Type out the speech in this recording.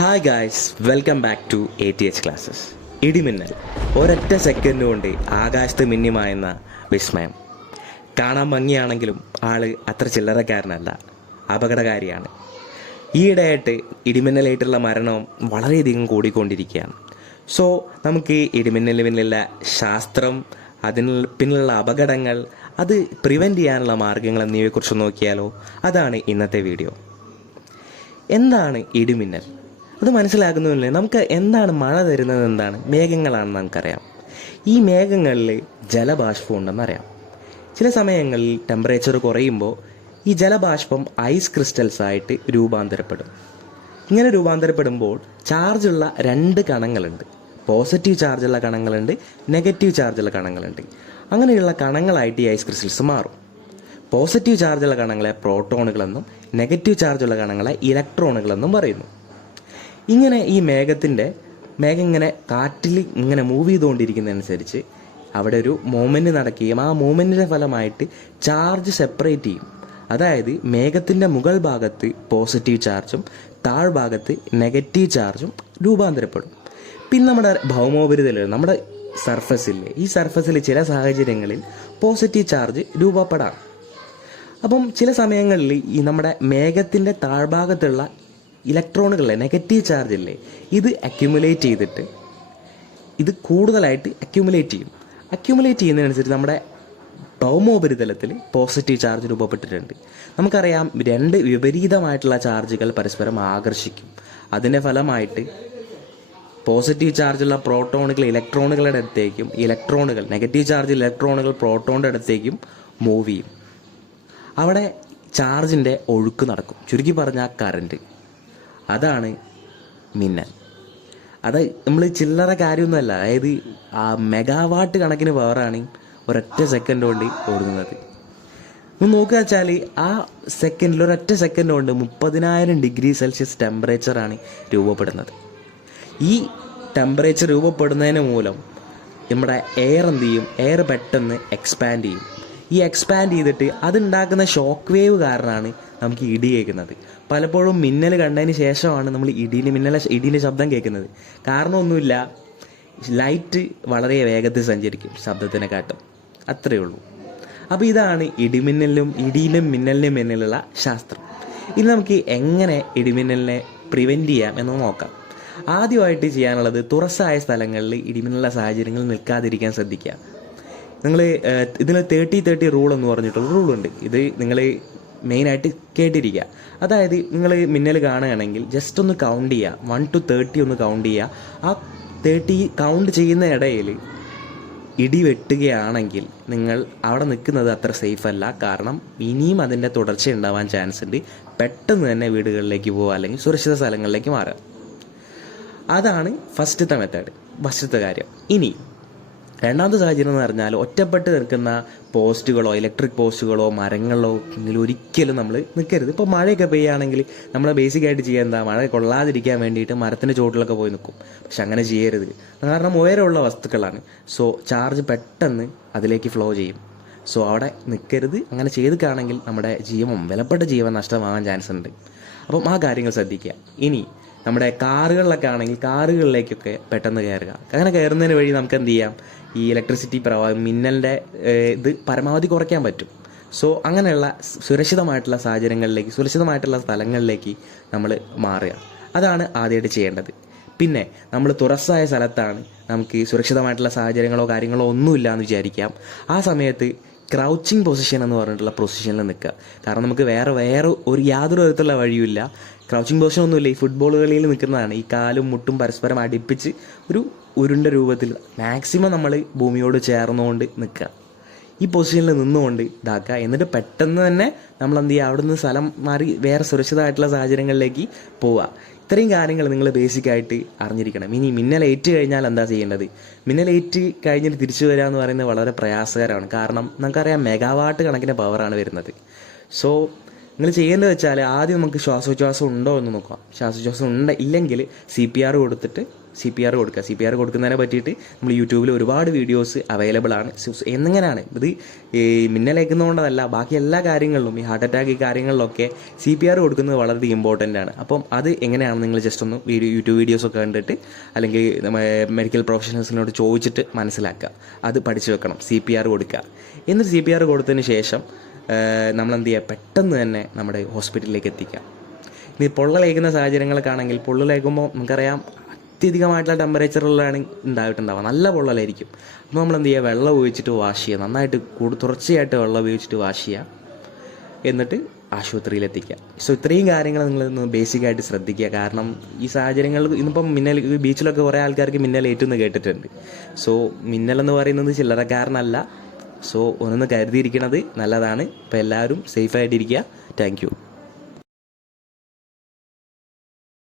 Hi guys, welcome back to ATH classes. ഇടിമിന്നൽ ഒരൊറ്റ second കൊണ്ട് ആകാശത്ത് മിന്നിമായെന്ന വിസ്മയം. കാണാൻ ഭംഗിയാണെങ്കിലും ആള് അത്ര ചില്ലറക്കാരനല്ല, അപകടകാരിയാണ്. ഈയിടെയായിട്ട് ഇടിമിന്നലായിട്ടുള്ള മരണവും വളരെയധികം കൂടിക്കൊണ്ടിരിക്കുകയാണ്. സോ നമുക്ക് ഇടിമിന്നലിന് പിന്നിലുള്ള ശാസ്ത്രം, അതിന് പിന്നിലുള്ള അപകടങ്ങൾ, അത് പ്രിവെൻറ്റ് ചെയ്യാനുള്ള മാർഗ്ഗങ്ങൾ എന്നിവയെക്കുറിച്ച് നോക്കിയാലോ? അതാണ് ഇന്നത്തെ വീഡിയോ. എന്താണ് ഇടിമിന്നൽ? അത് മനസ്സിലാക്കുന്നില്ലേ? നമുക്ക് എന്താണ് മഴ തരുന്നത്? എന്താണ് മേഘങ്ങളാണെന്ന് നമുക്കറിയാം. ഈ മേഘങ്ങളിൽ ജലബാഷ്പം ഉണ്ടെന്നറിയാം. ചില സമയങ്ങളിൽ ടെമ്പറേച്ചർ കുറയുമ്പോൾ ഈ ജലബാഷ്പം ഐസ് ക്രിസ്റ്റൽസ് ആയിട്ട് രൂപാന്തരപ്പെടും. ഇങ്ങനെ രൂപാന്തരപ്പെടുമ്പോൾ ചാർജുള്ള രണ്ട് കണങ്ങളുണ്ട്. പോസിറ്റീവ് ചാർജുള്ള കണങ്ങളുണ്ട്, നെഗറ്റീവ് ചാർജുള്ള കണങ്ങളുണ്ട്. അങ്ങനെയുള്ള കണങ്ങളായിട്ട് ഈ ഐസ് ക്രിസ്റ്റൽസ് മാറും. പോസിറ്റീവ് ചാർജുള്ള കണങ്ങളെ പ്രോട്ടോണുകളെന്നും നെഗറ്റീവ് ചാർജുള്ള കണങ്ങളെ ഇലക്ട്രോണുകളെന്നും പറയുന്നു. ഇങ്ങനെ ഈ മേഘം ഇങ്ങനെ കാറ്റിൽ ഇങ്ങനെ മൂവ് ചെയ്തുകൊണ്ടിരിക്കുന്നതനുസരിച്ച് അവിടെ ഒരു മൂവ്മെൻറ്റ് നടക്കുകയും ആ മൂവ്മെൻറ്റിൻ്റെ ഫലമായിട്ട് ചാർജ് സെപ്പറേറ്റ് ചെയ്യും. അതായത് മേഘത്തിൻ്റെ മുകൾ ഭാഗത്ത് പോസിറ്റീവ് ചാർജും താഴ്ഭാഗത്ത് നെഗറ്റീവ് ചാർജും രൂപാന്തരപ്പെടും. പിന്നെ നമ്മുടെ ഭൗമോപരിതലം, നമ്മുടെ സർഫസില്ലേ, ഈ സർഫസിൽ ചില സാഹചര്യങ്ങളിൽ പോസിറ്റീവ് ചാർജ് രൂപപ്പെടാം. അപ്പം ചില സമയങ്ങളിൽ ഈ നമ്മുടെ മേഘത്തിൻ്റെ താഴ്ഭാഗത്തുള്ള ഇലക്ട്രോണുകളിലെ നെഗറ്റീവ് ചാർജ് ഇല്ലേ, ഇത് അക്യുമുലേറ്റ് ചെയ്തിട്ട് ഇത് കൂടുതലായിട്ട് അക്യുമുലേറ്റ് ചെയ്യുന്നതിനനുസരിച്ച് നമ്മുടെ ഭൗമോപരിതലത്തിൽ പോസിറ്റീവ് ചാർജ് രൂപപ്പെട്ടിട്ടുണ്ട്. നമുക്കറിയാം, രണ്ട് വിപരീതമായിട്ടുള്ള ചാർജുകൾ പരസ്പരം ആകർഷിക്കും. അതിൻ്റെ ഫലമായിട്ട് പോസിറ്റീവ് ചാർജുള്ള പ്രോട്ടോണുകൾ ഇലക്ട്രോണുകളുടെ അടുത്തേക്കും, നെഗറ്റീവ് ചാർജ് ഇലക്ട്രോണുകൾ പ്രോട്ടോണിൻ്റെ അടുത്തേക്കും മൂവ് ചെയ്യും. അവിടെ ചാർജിൻ്റെ ഒഴുക്ക് നടക്കും. ചുരുക്കി പറഞ്ഞാൽ കറണ്ട്. അതാണ് മിന്നൽ. അത് നമ്മൾ ചില്ലറ കാര്യമൊന്നുമല്ല. അതായത് ആ മെഗാവാട്ട് കണക്കിന് പവറാണ് ഒരൊറ്റ സെക്കൻഡ് കൊണ്ട് ഓടുന്നത്. നോക്കുക വെച്ചാൽ ആ സെക്കൻഡിൽ ഒരൊറ്റ സെക്കൻഡ് കൊണ്ട് 30,000 ഡിഗ്രി സെൽഷ്യസ് ടെമ്പറേച്ചറാണ് രൂപപ്പെടുന്നത്. ഈ ടെമ്പറേച്ചർ രൂപപ്പെടുന്നതിന് മൂലം നമ്മുടെ എയർ എന്ത് ചെയ്യും? എയർ പെട്ടെന്ന് എക്സ്പാൻഡ് ചെയ്യും. ഈ എക്സ്പാൻഡ് ചെയ്തിട്ട് അതുണ്ടാക്കുന്ന ഷോക്ക് വേവ് കാരണമാണ് നമുക്ക് ഇടി കേൾക്കുന്നത്. പലപ്പോഴും മിന്നൽ കണ്ടതിന് ശേഷമാണ് നമ്മൾ ഇടീൻ്റെ ശബ്ദം കേൾക്കുന്നത്. കാരണമൊന്നുമില്ല, ലൈറ്റ് വളരെ വേഗത്തിൽ സഞ്ചരിക്കും ശബ്ദത്തിനെക്കാട്ടും, അത്രയേ ഉള്ളൂ. അപ്പോൾ ഇതാണ് ഇടിമിന്നലിനും മിന്നലിനും പിന്നിലുള്ള ശാസ്ത്രം. ഇനി നമുക്ക് എങ്ങനെ ഇടിമിന്നലിനെ പ്രിവെൻറ്റ് ചെയ്യാം എന്ന് നോക്കാം. ആദ്യമായിട്ട് ചെയ്യാനുള്ളത്, തുറസ്സായ സ്ഥലങ്ങളിൽ ഇടിമിന്നലുള്ള സാഹചര്യങ്ങൾ നിൽക്കാതിരിക്കാൻ ശ്രദ്ധിക്കുക. നിങ്ങൾ ഇതിൽ 30-30 റൂൾ എന്ന് പറഞ്ഞിട്ടുള്ള റൂളുണ്ട്. ഇത് നിങ്ങൾ മെയിനായിട്ട് കേട്ടിരിക്കുക. അതായത് നിങ്ങൾ മിന്നൽ കാണുകയാണെങ്കിൽ ജസ്റ്റ് ഒന്ന് കൗണ്ട് ചെയ്യുക, 1 to 30 ഒന്ന് കൗണ്ട് ചെയ്യുക. ആ 30 കൗണ്ട് ചെയ്യുന്ന ഇടയിൽ ഇടി വെട്ടുകയാണെങ്കിൽ നിങ്ങൾ അവിടെ നിൽക്കുന്നത് അത്ര സേഫ് അല്ല. കാരണം ഇനിയും അതിൻ്റെ തുടർച്ച ഉണ്ടാവാൻ ചാൻസ് ഉണ്ട്. പെട്ടെന്ന് തന്നെ വീടുകളിലേക്ക് പോവുക, അല്ലെങ്കിൽ സുരക്ഷിത സ്ഥലങ്ങളിലേക്ക് മാറുക. അതാണ് ഫസ്റ്റത്തെ കാര്യം. ഇനി രണ്ടാമത്തെ സാഹചര്യം എന്ന് പറഞ്ഞാൽ, ഒറ്റപ്പെട്ട് നിൽക്കുന്ന പോസ്റ്റുകളോ ഇലക്ട്രിക് പോസ്റ്റുകളോ മരങ്ങളോ ഒരിക്കലും നമ്മൾ നിൽക്കരുത്. ഇപ്പോൾ മഴയൊക്കെ പെയ്യുകയാണെങ്കിൽ നമ്മൾ ബേസിക്കായിട്ട് ചെയ്യുക എന്താ? മഴ കൊള്ളാതിരിക്കാൻ വേണ്ടിയിട്ട് മരത്തിൻ്റെ ചുവട്ടിലൊക്കെ പോയി നിൽക്കും. പക്ഷെ അങ്ങനെ ചെയ്യരുത്. കാരണം ഉയരമുള്ള വസ്തുക്കളാണ്. സോ ചാർജ് പെട്ടെന്ന് അതിലേക്ക് ഫ്ലോ ചെയ്യും. സോ അവിടെ നിൽക്കരുത്. അങ്ങനെ ചെയ്തിട്ടാണെങ്കിൽ നമ്മുടെ വിലപ്പെട്ട ജീവൻ നഷ്ടമാകാൻ ചാൻസ് ഉണ്ട്. അപ്പം ആ കാര്യങ്ങൾ ശ്രദ്ധിക്കുക. ഇനി നമ്മുടെ കാറുകളിലൊക്കെ ആണെങ്കിൽ കാറുകളിലേക്കൊക്കെ പെട്ടെന്ന് കയറുക. അങ്ങനെ കയറുന്നതിന് വഴി നമുക്ക് എന്ത് ചെയ്യാം? ഈ ഇലക്ട്രിസിറ്റി പ്രവാഹം, മിന്നലിൻ്റെ ഇത് പരമാവധി കുറയ്ക്കാൻ പറ്റും. സോ അങ്ങനെയുള്ള സുരക്ഷിതമായിട്ടുള്ള സാഹചര്യങ്ങളിലേക്ക്, സുരക്ഷിതമായിട്ടുള്ള സ്ഥലങ്ങളിലേക്ക് നമ്മൾ മാറുക. അതാണ് ആദ്യമായിട്ട് ചെയ്യേണ്ടത്. പിന്നെ നമ്മൾ തുറസ്സായ സ്ഥലത്താണ്, നമുക്ക് സുരക്ഷിതമായിട്ടുള്ള സാഹചര്യങ്ങളോ കാര്യങ്ങളോ ഒന്നുമില്ല എന്ന് വിചാരിക്കാം. ആ സമയത്ത് ക്രൗച്ചിങ് പൊസിഷൻ എന്ന് പറഞ്ഞിട്ടുള്ള പൊസിഷനിൽ നിൽക്കുക. കാരണം നമുക്ക് വേറെ യാതൊരു വിധത്തിലുള്ള വഴിയുമില്ല. ക്രൗച്ചിങ് പൊസിഷൻ ഒന്നുമില്ല. ഈ ഫുട്ബോൾ കളിയിൽ നിൽക്കുന്നതാണ്. ഈ കാലും മുട്ടും പരസ്പരം അടുപ്പിച്ച് ഒരു ഉരുണ്ട രൂപത്തിൽ മാക്സിമം നമ്മൾ ഭൂമിയോട് ചേർന്നുകൊണ്ട് നിൽക്കുക. ഈ പൊസിഷനിൽ നിന്നുകൊണ്ട് ഇതാക്കുക. എന്നിട്ട് പെട്ടെന്ന് തന്നെ നമ്മൾ എന്ത് ചെയ്യുക? അവിടെ നിന്ന് സ്ഥലം മാറി വേറെ സുരക്ഷിതമായിട്ടുള്ള സാഹചര്യങ്ങളിലേക്ക് പോവുക. ഇത്രയും കാര്യങ്ങൾ നിങ്ങൾ ബേസിക്കായിട്ട് അറിഞ്ഞിരിക്കണം. ഇനി മിന്നലേറ്റ് കഴിഞ്ഞാൽ എന്താ ചെയ്യേണ്ടത്? മിന്നലേറ്റ് കഴിഞ്ഞിട്ട് തിരിച്ചു വരിക എന്ന് പറയുന്നത് വളരെ പ്രയാസകരമാണ്. കാരണം നമുക്കറിയാം, മെഗാവാട്ട് കണക്കിന് പവറാണ് വരുന്നത്. സോ നിങ്ങൾ ചെയ്യേണ്ടത് വെച്ചാൽ ആദ്യം നമുക്ക് ശ്വാസോച്ഛ്വാസം ഉണ്ടോ എന്ന് നോക്കാം. ശ്വാസോച്ഛ്വാസം ഇല്ലെങ്കിൽ CPR കൊടുത്തിട്ട് CPR കൊടുക്കുക. CPR കൊടുക്കുന്നതിനെ പറ്റിയിട്ട് നമ്മൾ യൂട്യൂബിൽ ഒരുപാട് വീഡിയോസ് അവൈലബിൾ ആണ്. എന്നെങ്ങനെയാണ് ഇത് ഈ മിന്നലേക്കുന്നതുകൊണ്ടല്ല, ബാക്കി എല്ലാ കാര്യങ്ങളിലും ഈ ഹാർട്ട് അറ്റാക്ക് ഈ കാര്യങ്ങളിലൊക്കെ CPR കൊടുക്കുന്നത് വളരെ ഇമ്പോർട്ടൻ്റ് ആണ്. അപ്പം അത് എങ്ങനെയാണ് നിങ്ങൾ ജസ്റ്റ് ഒന്ന് യൂട്യൂബ് വീഡിയോസൊക്കെ കണ്ടിട്ട് അല്ലെങ്കിൽ മെഡിക്കൽ പ്രൊഫഷണൽസിനോട് ചോദിച്ചിട്ട് മനസ്സിലാക്കുക. അത് പഠിച്ചു വെക്കണം. CPR കൊടുക്കുക. എന്നിട്ട് CPR കൊടുത്തതിന് ശേഷം നമ്മളെന്ത് ചെയ്യുക, പെട്ടെന്ന് തന്നെ നമ്മുടെ ഹോസ്പിറ്റലിലേക്ക് എത്തിക്കുക. ഇനി പൊള്ളലേക്കുന്ന സാഹചര്യങ്ങളൊക്കെ പൊള്ളലേക്കുമ്പോൾ നമുക്കറിയാം അത്യധികമായിട്ടുള്ള ടെമ്പറേച്ചറിലാണ് ഉണ്ടായിട്ടുണ്ടാവുക, നല്ല പൊള്ളലായിരിക്കും. അപ്പോൾ നമ്മളെന്ത് ചെയ്യുക, വെള്ളം ഉപയോഗിച്ചിട്ട് വാഷ് ചെയ്യുക, നന്നായിട്ട് തുടർച്ചയായിട്ട് വെള്ളം ഉപയോഗിച്ചിട്ട് വാഷ് ചെയ്യുക, എന്നിട്ട് ആശുപത്രിയിലെത്തിക്കുക. സോ ഇത്രയും കാര്യങ്ങൾ നിങ്ങളൊന്ന് ബേസിക്കായിട്ട് ശ്രദ്ധിക്കുക. കാരണം ഈ സാഹചര്യങ്ങളിൽ ഇന്നിപ്പം ബീച്ചിലൊക്കെ കുറേ ആൾക്കാർക്ക് മിന്നലേറ്റെന്ന് കേട്ടിട്ടുണ്ട്. സോ മിന്നലെന്ന് പറയുന്നത് ചില്ലറക്കാരനല്ല. സോ ഒന്ന് കരുതിയിരിക്കുന്നത് നല്ലതാണ്. അപ്പോൾ എല്ലാവരും സേഫായിട്ടിരിക്കുക. Thank you.